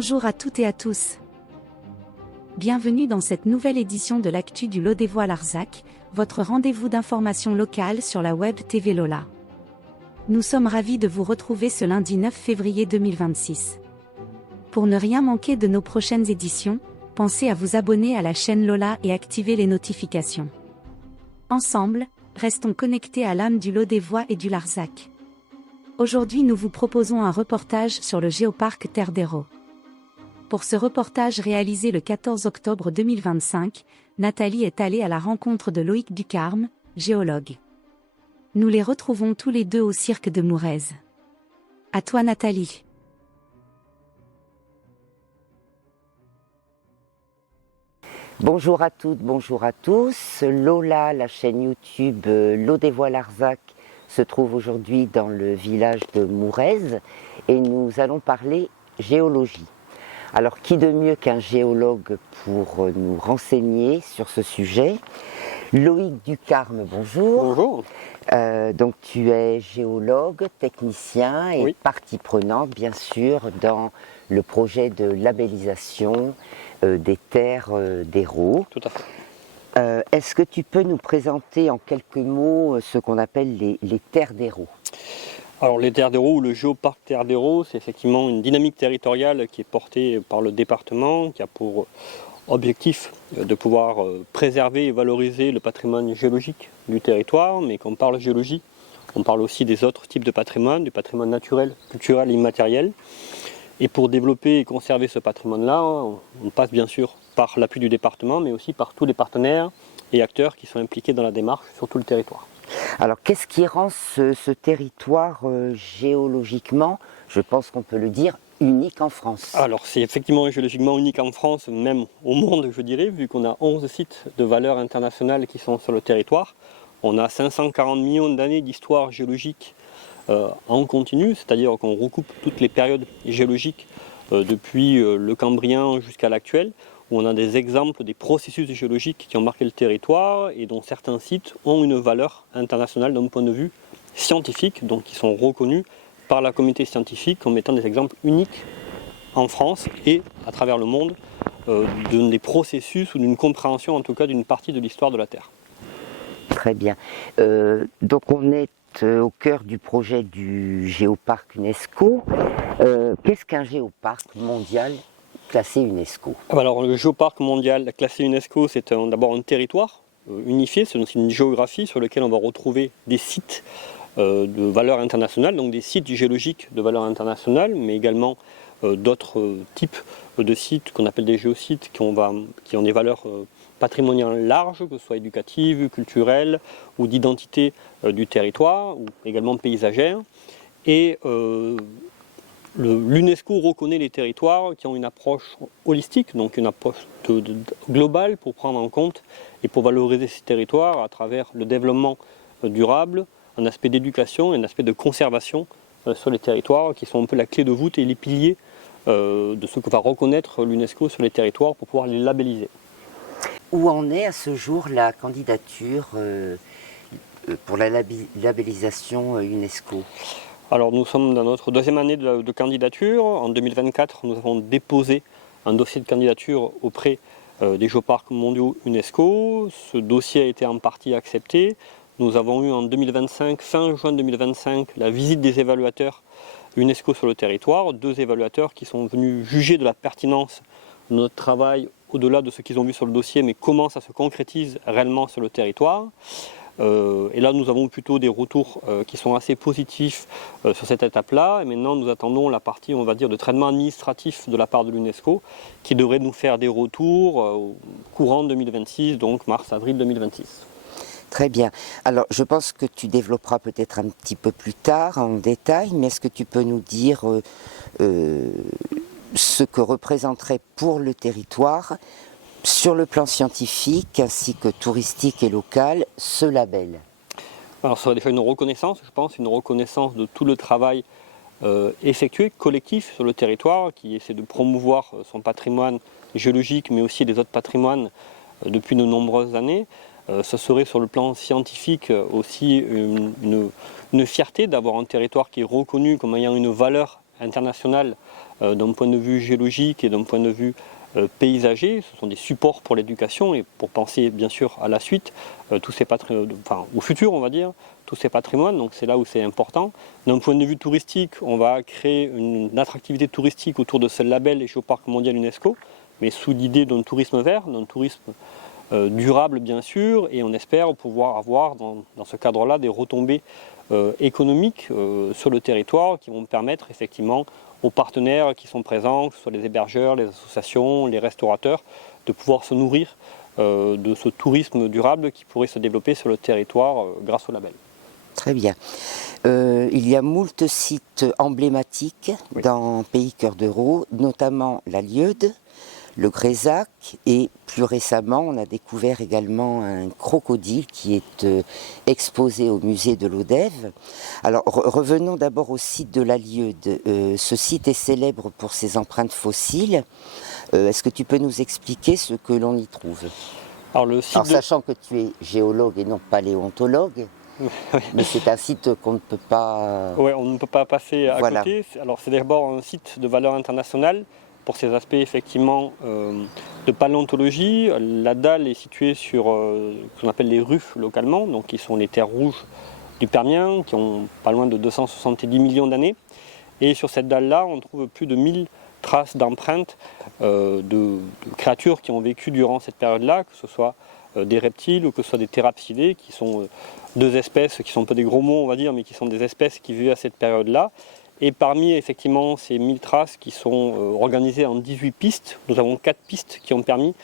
Bonjour à toutes et à tous. Bienvenue dans cette nouvelle édition de l'actu du Lot des Voix Larzac, votre rendez-vous d'information locale sur la web TV Lola. Nous sommes ravis de vous retrouver ce lundi 9 février 2026. Pour ne rien manquer de nos prochaines éditions, pensez à vous abonner à la chaîne Lola et activer les notifications. Ensemble, restons connectés à l'âme du Lot des Voix et du Larzac. Aujourd'hui nous vous proposons un reportage sur le géoparc Terre d'Hérault. Pour ce reportage réalisé le 14 octobre 2025, Nathalie est allée à la rencontre de Loïc Ducarme, géologue. Nous les retrouvons tous les deux au cirque de Mourez. À toi Nathalie. Bonjour à toutes, bonjour à tous. Lola, la chaîne YouTube Lot des Voix Larzac, se trouve aujourd'hui dans le village de Mourez et nous allons parler géologie. Alors qui de mieux qu'un géologue pour nous renseigner sur ce sujet? Loïc Ducarme, bonjour. Bonjour. Donc tu es géologue, technicien et Oui. partie prenante bien sûr dans le projet de labellisation des terres d'Hérault. Tout à fait. Est-ce que tu peux nous présenter en quelques mots ce qu'on appelle les terres d'Hérault? Alors les terres d'Hérault ou le géoparc Terre d'Hérault, c'est effectivement une dynamique territoriale qui est portée par le département, qui a pour objectif de pouvoir préserver et valoriser le patrimoine géologique du territoire. Mais quand on parle géologie, on parle aussi des autres types de patrimoine, du patrimoine naturel, culturel et immatériel. Et pour développer et conserver ce patrimoine-là, on passe bien sûr par l'appui du département, mais aussi par tous les partenaires et acteurs qui sont impliqués dans la démarche sur tout le territoire. Alors qu'est-ce qui rend ce territoire géologiquement, je pense qu'on peut le dire, unique en France? Alors c'est effectivement géologiquement unique en France, même au monde je dirais, vu qu'on a 11 sites de valeur internationale qui sont sur le territoire. On a 540 millions d'années d'histoire géologique en continu, c'est-à-dire qu'on recoupe toutes les périodes géologiques depuis le Cambrien jusqu'à l'actuel, où on a des exemples des processus géologiques qui ont marqué le territoire et dont certains sites ont une valeur internationale d'un point de vue scientifique, donc qui sont reconnus par la communauté scientifique comme étant des exemples uniques en France et à travers le monde des processus ou d'une compréhension en tout cas d'une partie de l'histoire de la Terre. Très bien. Donc on est au cœur du projet du géoparc UNESCO. Qu'est-ce qu'un géoparc mondial classé UNESCO? Alors le géoparc mondial classé UNESCO, c'est d'abord un territoire unifié, c'est aussi une géographie sur laquelle on va retrouver des sites de valeur internationale, donc des sites géologiques de valeur internationale, mais également d'autres types de sites qu'on appelle des géosites qui ont des valeurs patrimoniales larges, que ce soit éducatives, culturelles ou d'identité du territoire, ou également paysagères. Et l'UNESCO reconnaît les territoires qui ont une approche holistique, donc une approche globale pour prendre en compte et pour valoriser ces territoires à travers le développement durable, un aspect d'éducation et un aspect de conservation sur les territoires qui sont un peu la clé de voûte et les piliers de ce que va reconnaître l'UNESCO sur les territoires pour pouvoir les labelliser. Où en est à ce jour la candidature pour la labellisation UNESCO? Alors nous sommes dans notre deuxième année de candidature. En 2024, nous avons déposé un dossier de candidature auprès des géoparcs mondiaux UNESCO. Ce dossier a été en partie accepté. Nous avons eu en 2025, fin juin 2025, la visite des évaluateurs UNESCO sur le territoire. 2 évaluateurs qui sont venus juger de la pertinence de notre travail au-delà de ce qu'ils ont vu sur le dossier, mais comment ça se concrétise réellement sur le territoire. Et là, nous avons plutôt des retours qui sont assez positifs sur cette étape-là. Et maintenant, nous attendons la partie, on va dire, de traitement administratif de la part de l'UNESCO, qui devrait nous faire des retours au courant 2026, donc mars-avril 2026. Très bien. Alors, je pense que tu développeras peut-être un petit peu plus tard en détail, mais est-ce que tu peux nous dire ce que représenterait pour le territoire, sur le plan scientifique ainsi que touristique et local, ce label? Alors, ça serait déjà une reconnaissance, je pense, une reconnaissance de tout le travail effectué, collectif sur le territoire, qui essaie de promouvoir son patrimoine géologique, mais aussi des autres patrimoines depuis de nombreuses années. Ce serait sur le plan scientifique aussi une fierté d'avoir un territoire qui est reconnu comme ayant une valeur internationale d'un point de vue géologique et d'un point de vue paysager. Ce sont des supports pour l'éducation et pour penser bien sûr à la suite, au futur on va dire, tous ces patrimoines, donc c'est là où c'est important. D'un point de vue touristique, on va créer une attractivité touristique autour de ce label Géoparc mondial UNESCO, mais sous l'idée d'un tourisme vert, d'un tourisme durable bien sûr, et on espère pouvoir avoir dans ce cadre-là des retombées économiques sur le territoire qui vont permettre effectivement aux partenaires qui sont présents, que ce soit les hébergeurs, les associations, les restaurateurs, de pouvoir se nourrir de ce tourisme durable qui pourrait se développer sur le territoire grâce au label. Très bien. Il y a moult sites emblématiques dans Pays Cœur d'Euro, notamment la Lieude, le Grésac, et plus récemment on a découvert également un crocodile qui est exposé au musée de l'Odève. Alors revenons d'abord au site de la Lieude. Ce site est célèbre pour ses empreintes fossiles. Est-ce que tu peux nous expliquer ce que l'on y trouve? Alors, sachant que tu es géologue et non paléontologue, mais c'est un site qu'on ne peut pas... Oui, on ne peut pas passer à côté. Alors c'est d'abord un site de valeur internationale pour ses aspects effectivement de paléontologie. La dalle est située sur ce qu'on appelle les rufs localement, donc qui sont les terres rouges du Permien, qui ont pas loin de 270 millions d'années. Et sur cette dalle-là, on trouve plus de 1000 traces d'empreintes de créatures qui ont vécu durant cette période-là, que ce soit des reptiles ou que ce soit des thérapsidés, qui sont deux espèces qui sont un peu des gros mots on va dire, mais qui sont des espèces qui vivaient à cette période-là. Et parmi effectivement ces 1000 traces qui sont organisées en 18 pistes, nous avons 4 pistes qui ont permis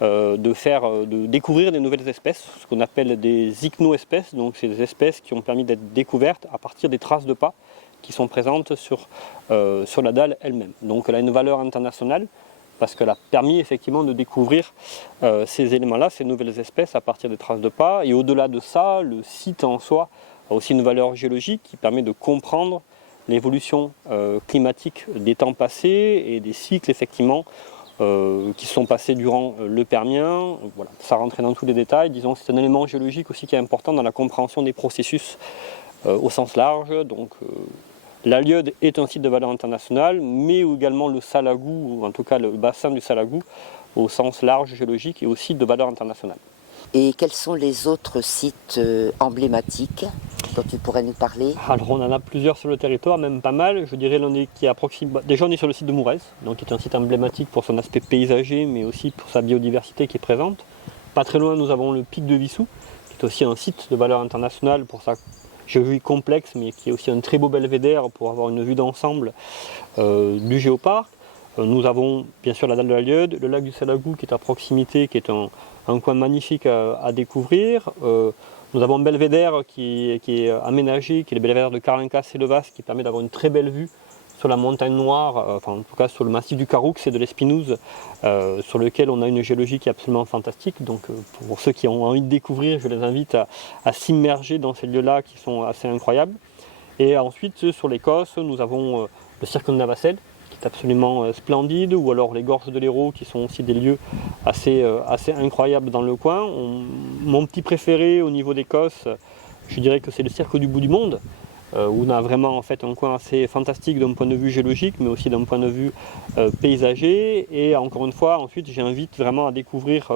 de découvrir des nouvelles espèces, ce qu'on appelle des ichno-espèces, donc c'est des espèces qui ont permis d'être découvertes à partir des traces de pas qui sont présentes sur la dalle elle-même. Donc elle a une valeur internationale parce qu'elle a permis effectivement de découvrir ces éléments-là, ces nouvelles espèces à partir des traces de pas. Et au-delà de ça, le site en soi a aussi une valeur géologique qui permet de comprendre l'évolution climatique des temps passés et des cycles effectivement qui sont passés durant le Permien. Voilà, ça rentrait dans tous les détails. Disons c'est un élément géologique aussi qui est important dans la compréhension des processus au sens large. Donc la Lieude est un site de valeur internationale, mais également le Salagou, ou en tout cas le bassin du Salagou, au sens large géologique, est aussi de valeur internationale. Et quels sont les autres sites emblématiques dont tu pourrais nous parler? Alors on en a plusieurs sur le territoire, même pas mal. Je dirais l'un qui est approximatif. Déjà on est sur le site de Mourez, donc qui est un site emblématique pour son aspect paysager, mais aussi pour sa biodiversité qui est présente. Pas très loin nous avons le pic de Vissou, qui est aussi un site de valeur internationale pour sa géologie complexe, mais qui est aussi un très beau belvédère pour avoir une vue d'ensemble du géoparc. Nous avons bien sûr la dalle de la Lieude, le lac du Salagou qui est à proximité, qui est un coin magnifique à découvrir. Nous avons Belvédère qui est aménagé, qui est le belvédère de Carlincas-Célevas, qui permet d'avoir une très belle vue sur la montagne noire, enfin en tout cas sur le massif du Caroux et de l'Espinouse, sur lequel on a une géologie qui est absolument fantastique. Donc pour ceux qui ont envie de découvrir, je les invite à s'immerger dans ces lieux-là qui sont assez incroyables. Et ensuite sur l'Écosse, nous avons le cirque de Navacelle, qui est absolument splendide, ou alors les gorges de l'Hérault, qui sont aussi des lieux assez incroyables dans le coin. Mon petit préféré au niveau d'Écosse, je dirais que c'est le cirque du bout du monde, où on a vraiment en fait un coin assez fantastique d'un point de vue géologique, mais aussi d'un point de vue paysager. Et encore une fois, ensuite, j'invite vraiment à découvrir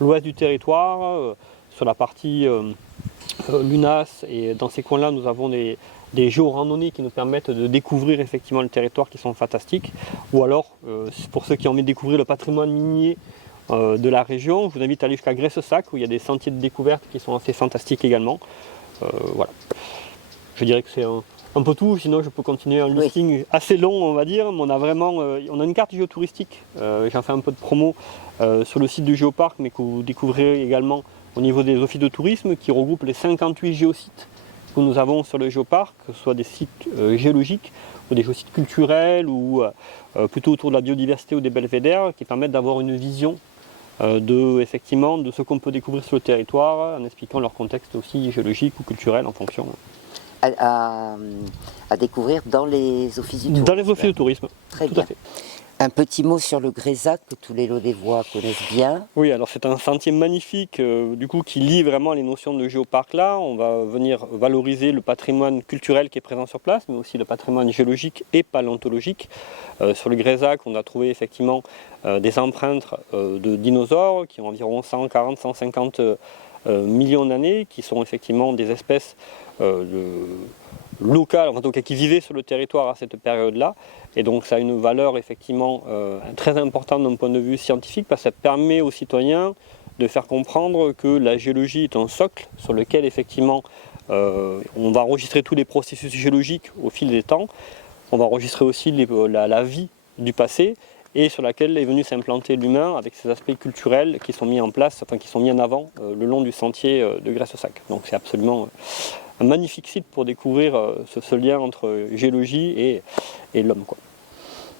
l'ouest du territoire, sur la partie Lunas, et dans ces coins-là, nous avons des géorandonnées qui nous permettent de découvrir effectivement le territoire qui sont fantastiques. Ou alors, pour ceux qui ont envie de découvrir le patrimoine minier de la région, je vous invite à aller jusqu'à Graisse-Sac, où il y a des sentiers de découverte qui sont assez fantastiques également. Voilà. Je dirais que c'est un peu tout, sinon je peux continuer un listing assez long on va dire, mais on a une carte géotouristique, j'en fais un peu de promo sur le site du Géoparc, mais que vous découvrirez également au niveau des offices de tourisme, qui regroupe les 58 géosites que nous avons sur le Géoparc, que ce soit des sites géologiques ou des géosites culturels, ou plutôt autour de la biodiversité ou des belvédères, qui permettent d'avoir une vision effectivement, de ce qu'on peut découvrir sur le territoire, en expliquant leur contexte aussi géologique ou culturel en fonction. À découvrir dans les offices du tourisme. Dans les offices de tourisme, très tout bien. à fait. Un petit mot sur le Grésac que tous les Lodévois connaissent bien. Oui, alors c'est un sentier magnifique qui lie vraiment les notions de géoparc là. On va venir valoriser le patrimoine culturel qui est présent sur place, mais aussi le patrimoine géologique et paléontologique. Sur le Grésac, on a trouvé effectivement des empreintes de dinosaures qui ont environ 140-150 millions d'années, qui sont effectivement des espèces locales, en tout cas qui vivaient sur le territoire à cette période-là. Et donc ça a une valeur effectivement très importante d'un point de vue scientifique, parce que ça permet aux citoyens de faire comprendre que la géologie est un socle sur lequel effectivement on va enregistrer tous les processus géologiques au fil des temps. On va enregistrer aussi la vie du passé, et sur laquelle est venu s'implanter l'humain avec ses aspects culturels qui sont mis en place, enfin qui sont mis en avant le long du sentier de Gresse-au-Sac. Donc c'est absolument un magnifique site pour découvrir ce lien entre géologie et l'homme, quoi.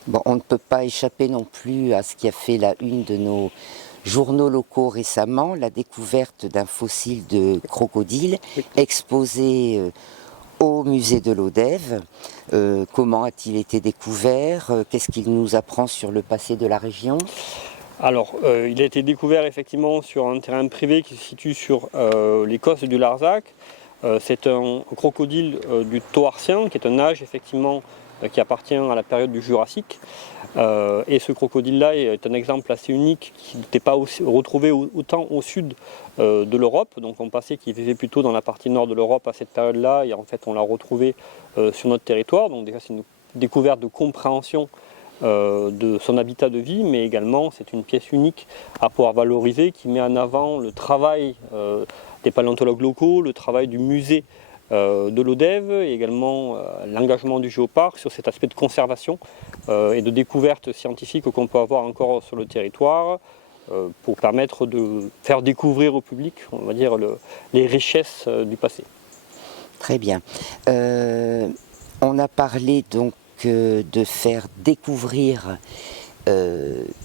Bon, on ne peut pas échapper non plus à ce qui a fait la une de nos journaux locaux récemment, la découverte d'un fossile de crocodile exposé au musée de l'Odève. Comment a-t-il été découvert? Qu'est-ce qu'il nous apprend sur le passé de la région? Alors, il a été découvert effectivement sur un terrain privé qui se situe sur les cosses du Larzac. C'est un crocodile du Toarcien, qui est un âge effectivement qui appartient à la période du Jurassique. Et ce crocodile-là est un exemple assez unique qui n'était pas retrouvé autant au sud de l'Europe. Donc on pensait qu'il vivait plutôt dans la partie nord de l'Europe à cette période-là, et en fait on l'a retrouvé sur notre territoire. Donc déjà c'est une découverte de compréhension de son habitat de vie, mais également c'est une pièce unique à pouvoir valoriser, qui met en avant le travail des paléontologues locaux, le travail du musée de l'Odève, et également l'engagement du géoparc sur cet aspect de conservation et de découverte scientifique qu'on peut avoir encore sur le territoire, pour permettre de faire découvrir au public, on va dire, les richesses du passé. Très bien. On a parlé donc de faire découvrir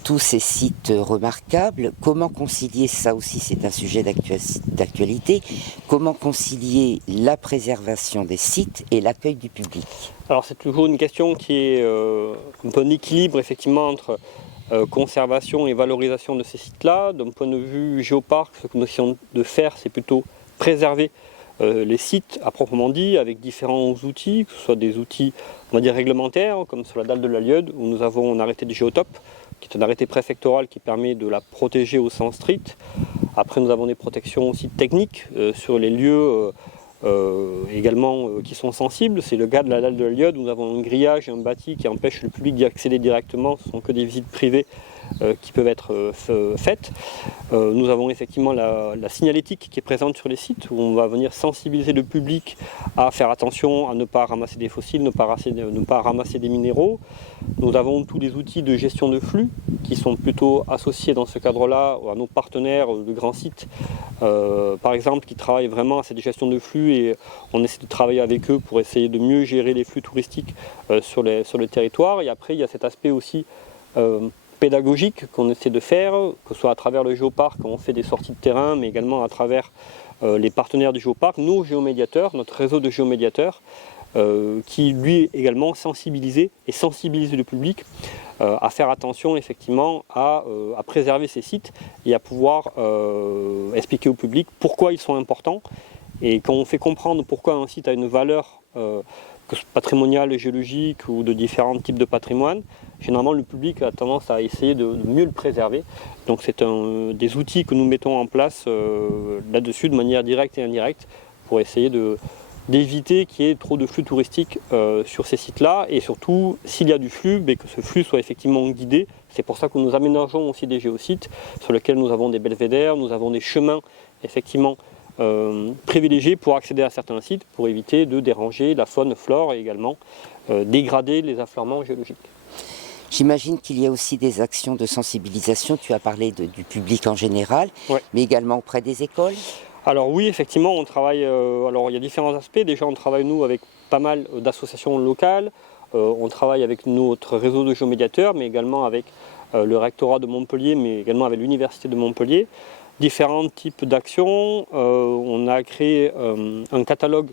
tous ces sites remarquables. Comment concilier, ça aussi c'est un sujet d'actualité, comment concilier la préservation des sites et l'accueil du public? Alors c'est toujours une question qui est un peu un équilibre effectivement entre conservation et valorisation de ces sites-là. D'un point de vue géoparc, ce que nous essayons de faire, c'est plutôt préserver les sites à proprement dit, avec différents outils, que ce soit des outils on va dire réglementaires, comme sur la dalle de la Lieud, où nous avons un arrêté de géotope, qui est un arrêté préfectoral qui permet de la protéger au sens strict. Après nous avons des protections aussi techniques sur les lieux également qui sont sensibles. C'est le cas de la dalle de la Lieud, où nous avons un grillage et un bâti qui empêche le public d'y accéder directement. Ce ne sont que des visites privées qui peuvent être faites. Nous avons effectivement la signalétique qui est présente sur les sites, où on va venir sensibiliser le public à faire attention à ne pas ramasser des fossiles, ne pas ramasser des minéraux. Nous avons tous les outils de gestion de flux qui sont plutôt associés dans ce cadre-là à nos partenaires de grands sites, par exemple, qui travaillent vraiment à cette gestion de flux, et on essaie de travailler avec eux pour essayer de mieux gérer les flux touristiques sur le territoire. Et après, il y a cet aspect aussi pédagogique qu'on essaie de faire, que ce soit à travers le géoparc, quand on fait des sorties de terrain, mais également à travers les partenaires du géoparc, nos géomédiateurs, notre réseau de géomédiateurs, qui lui également sensibilise le public à faire attention effectivement à préserver ces sites et à pouvoir expliquer au public pourquoi ils sont importants. Et quand on fait comprendre pourquoi un site a une valeur patrimoniale, géologique ou de différents types de patrimoine, généralement le public a tendance à essayer de mieux le préserver. Donc c'est des outils que nous mettons en place là-dessus de manière directe et indirecte pour essayer d'éviter qu'il y ait trop de flux touristiques sur ces sites-là, et surtout s'il y a du flux, que ce flux soit effectivement guidé. C'est pour ça que nous aménageons aussi des géosites sur lesquels nous avons des belvédères, nous avons des chemins effectivement privilégiés pour accéder à certains sites, pour éviter de déranger la faune, flore, et également dégrader les affleurements géologiques. J'imagine qu'il y a aussi des actions de sensibilisation, tu as parlé du public en général, ouais, mais également auprès des écoles? Alors oui, effectivement, on travaille, alors il y a différents aspects. Déjà, on travaille nous avec pas mal d'associations locales, on travaille avec notre réseau de géomédiateurs, mais également avec le rectorat de Montpellier, mais également avec l'université de Montpellier. Différents types d'actions. On a créé un catalogue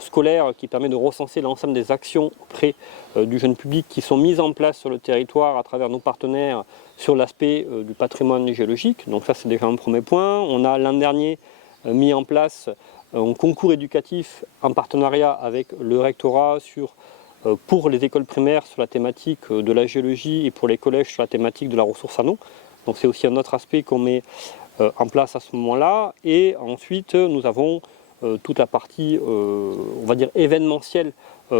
scolaire qui permet de recenser l'ensemble des actions auprès du jeune public qui sont mises en place sur le territoire à travers nos partenaires sur l'aspect du patrimoine géologique. Donc ça, c'est déjà un premier point. On a l'an dernier mis en place un concours éducatif en partenariat avec le rectorat pour les écoles primaires sur la thématique de la géologie et pour les collèges sur la thématique de la ressource en eau. Donc c'est aussi un autre aspect qu'on met en place à ce moment-là. Et ensuite, nous avons toute la partie, on va dire, événementielle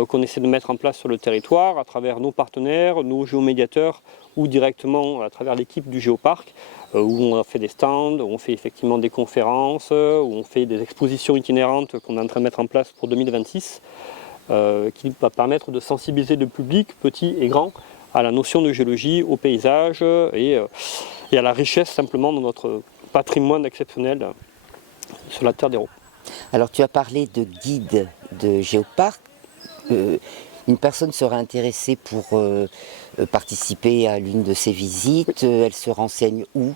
qu'on essaie de mettre en place sur le territoire à travers nos partenaires, nos géomédiateurs ou directement à travers l'équipe du Géoparc où on a fait des stands, où on fait effectivement des conférences, où on fait des expositions itinérantes qu'on est en train de mettre en place pour 2026 qui va permettre de sensibiliser le public, petit et grand, à la notion de géologie, au paysage et à la richesse simplement de notre patrimoine exceptionnel sur la Terre d'Hérault. Alors tu as parlé de guide de Géoparc. Une personne serait intéressée pour participer à l'une de ces visites. Elle se renseigne où?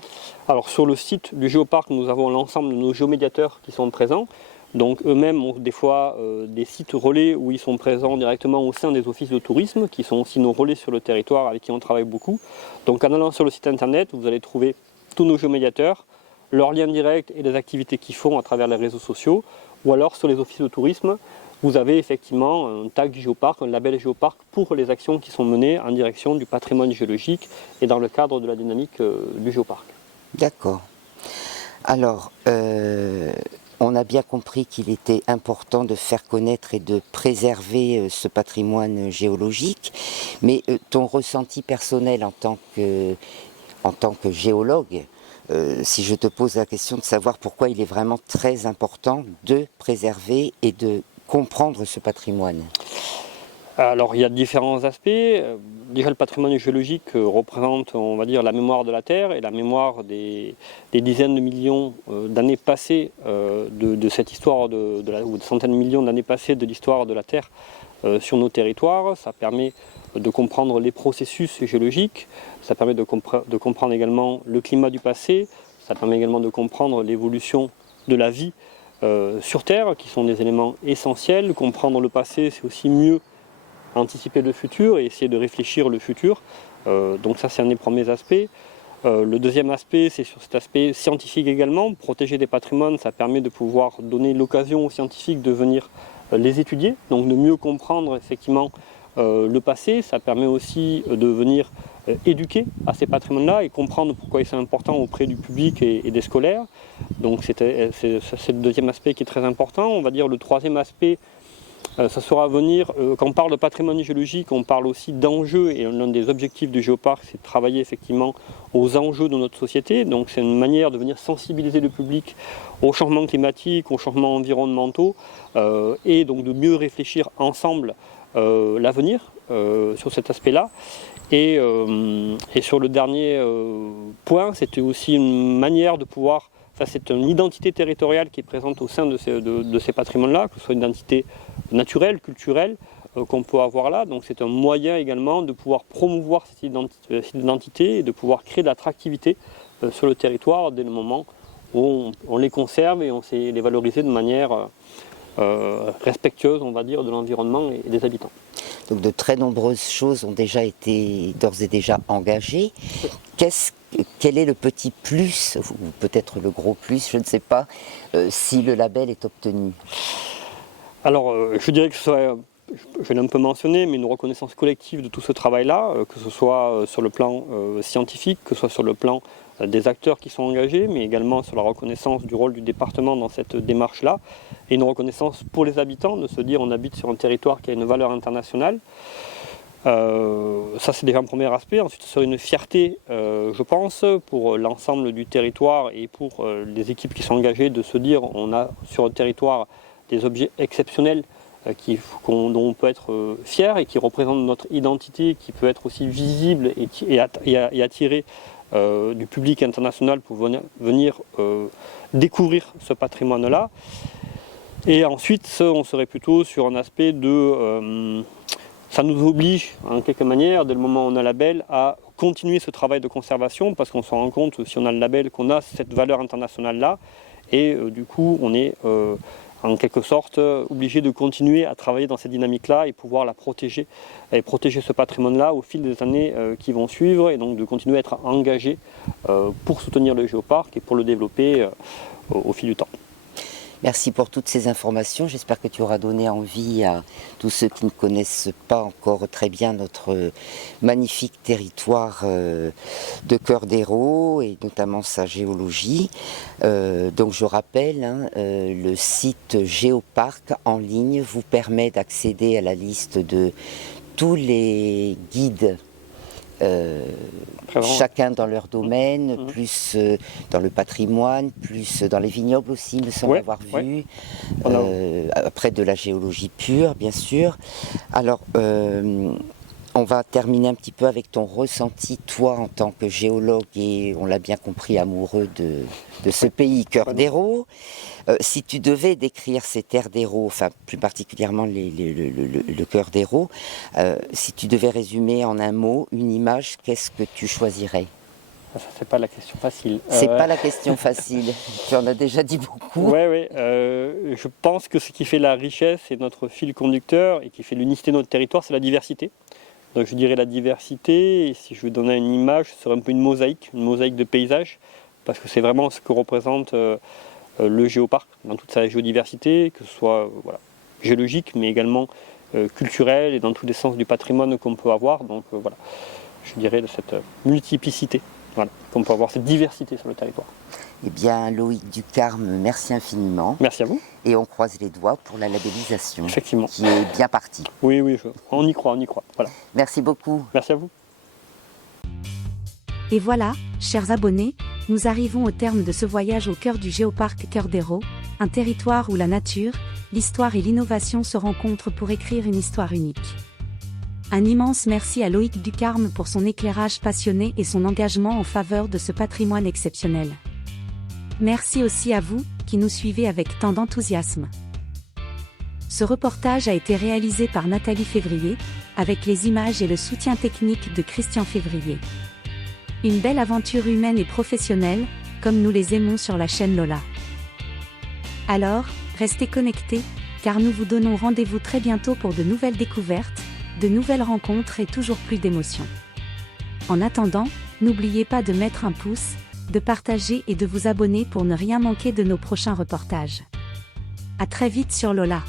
Alors sur le site du Géoparc, nous avons l'ensemble de nos géomédiateurs qui sont présents. Donc eux-mêmes ont des fois des sites relais où ils sont présents directement au sein des offices de tourisme, qui sont aussi nos relais sur le territoire avec qui on travaille beaucoup. Donc en allant sur le site internet, vous allez trouver tous nos géomédiateurs, leurs liens directs et les activités qu'ils font à travers les réseaux sociaux, ou alors sur les offices de tourisme, vous avez effectivement un tag Géoparc, un label Géoparc pour les actions qui sont menées en direction du patrimoine géologique et dans le cadre de la dynamique du Géoparc. D'accord. Alors, on a bien compris qu'il était important de faire connaître et de préserver ce patrimoine géologique, mais ton ressenti personnel en tant que géologue, si je te pose la question de savoir pourquoi il est vraiment très important de préserver et de comprendre ce patrimoine. Alors il y a différents aspects. Déjà le patrimoine géologique représente, on va dire, la mémoire de la Terre et la mémoire des dizaines de millions d'années passées de cette histoire, ou de centaines de millions d'années passées de l'histoire de la Terre sur nos territoires. Ça permet de comprendre les processus géologiques, ça permet de comprendre également le climat du passé, ça permet également de comprendre l'évolution de la vie sur Terre, qui sont des éléments essentiels. Comprendre le passé, c'est aussi mieux anticiper le futur et essayer de réfléchir le futur. Donc ça, c'est un des premiers aspects. Le deuxième aspect, c'est sur cet aspect scientifique également. Protéger des patrimoines, ça permet de pouvoir donner l'occasion aux scientifiques de venir les étudier, donc de mieux comprendre effectivement le passé. Ça permet aussi de venir éduquer à ces patrimoines-là et comprendre pourquoi ils sont importants auprès du public et des scolaires. Donc c'est le deuxième aspect qui est très important. On va dire le troisième aspect, ça sera à venir, quand on parle de patrimoine géologique, on parle aussi d'enjeux, et l'un des objectifs du Géoparc, c'est de travailler effectivement aux enjeux de notre société. Donc c'est une manière de venir sensibiliser le public aux changements climatiques, aux changements environnementaux, et donc de mieux réfléchir ensemble l'avenir sur cet aspect-là. Et sur le dernier point, c'était aussi une manière de pouvoir, c'est une identité territoriale qui est présente au sein de ces patrimoines-là, que ce soit une identité naturelle, culturelle, qu'on peut avoir là. Donc c'est un moyen également de pouvoir promouvoir cette identité et de pouvoir créer de l'attractivité sur le territoire dès le moment où on les conserve et on sait les valoriser de manière respectueuse, on va dire, de l'environnement et des habitants. Donc de très nombreuses choses ont déjà été d'ores et déjà engagées. Quel est le petit plus, ou peut-être le gros plus, je ne sais pas, si le label est obtenu? Alors, je dirais que je l'ai un peu mentionné, mais une reconnaissance collective de tout ce travail-là, que ce soit sur le plan scientifique, que ce soit sur le plan des acteurs qui sont engagés, mais également sur la reconnaissance du rôle du département dans cette démarche-là, et une reconnaissance pour les habitants, de se dire on habite sur un territoire qui a une valeur internationale. Ça c'est déjà un premier aspect. Ensuite ce serait une fierté, je pense, pour l'ensemble du territoire et pour les équipes qui sont engagées, de se dire on a sur un territoire des objets exceptionnels dont on peut être fier et qui représentent notre identité, qui peut être aussi visible et attirer du public international pour venir découvrir ce patrimoine-là. Et ensuite, on serait plutôt sur un aspect de... ça nous oblige, en quelque manière, dès le moment où on a le label, à continuer ce travail de conservation, parce qu'on se rend compte, si on a le label, qu'on a cette valeur internationale-là, et du coup, on est en quelque sorte obligés de continuer à travailler dans cette dynamique-là et pouvoir la protéger et protéger ce patrimoine-là au fil des années qui vont suivre, et donc de continuer à être engagés pour soutenir le géoparc et pour le développer au fil du temps. Merci pour toutes ces informations. J'espère que tu auras donné envie à tous ceux qui ne connaissent pas encore très bien notre magnifique territoire de Cœur d'Hérault et notamment sa géologie. Donc je rappelle, le site Géoparc en ligne vous permet d'accéder à la liste de tous les guides chacun dans leur domaine, plus dans le patrimoine, plus dans les vignobles aussi, me semble avoir vu, après de la géologie pure, bien sûr. Alors, on va terminer un petit peu avec ton ressenti, toi, en tant que géologue, et on l'a bien compris, amoureux de ce pays, Cœur d'Hérault. Si tu devais décrire ces terres d'Hérault, enfin plus particulièrement le Cœur d'Hérault, si tu devais résumer en un mot, une image, qu'est-ce que tu choisirais? Ça, c'est pas la question facile. C'est pas la question facile. Tu en as déjà dit beaucoup. Oui. Je pense que ce qui fait la richesse et notre fil conducteur et qui fait l'unicité de notre territoire, c'est la diversité. Donc je dirais la diversité, et si je donnais une image, ce serait un peu une mosaïque de paysages, parce que c'est vraiment ce que représente le géoparc dans toute sa géodiversité, que ce soit géologique, mais également culturel et dans tous les sens du patrimoine qu'on peut avoir. Donc je dirais de cette multiplicité qu'on peut avoir, cette diversité sur le territoire. Eh bien, Loïc Ducarme, merci infiniment. Merci à vous. Et on croise les doigts pour la labellisation. Effectivement. Qui est bien partie. Oui, on y croit. Voilà. Merci beaucoup. Merci à vous. Et voilà, chers abonnés, nous arrivons au terme de ce voyage au cœur du géoparc Cœur d'Hérault, un territoire où la nature, l'histoire et l'innovation se rencontrent pour écrire une histoire unique. Un immense merci à Loïc Ducarme pour son éclairage passionné et son engagement en faveur de ce patrimoine exceptionnel. Merci aussi à vous, qui nous suivez avec tant d'enthousiasme. Ce reportage a été réalisé par Nathalie Février, avec les images et le soutien technique de Christian Février. Une belle aventure humaine et professionnelle, comme nous les aimons sur la chaîne Lola. Alors, restez connectés, car nous vous donnons rendez-vous très bientôt pour de nouvelles découvertes, de nouvelles rencontres et toujours plus d'émotions. En attendant, n'oubliez pas de mettre un pouce, de partager et de vous abonner pour ne rien manquer de nos prochains reportages. À très vite sur Lola.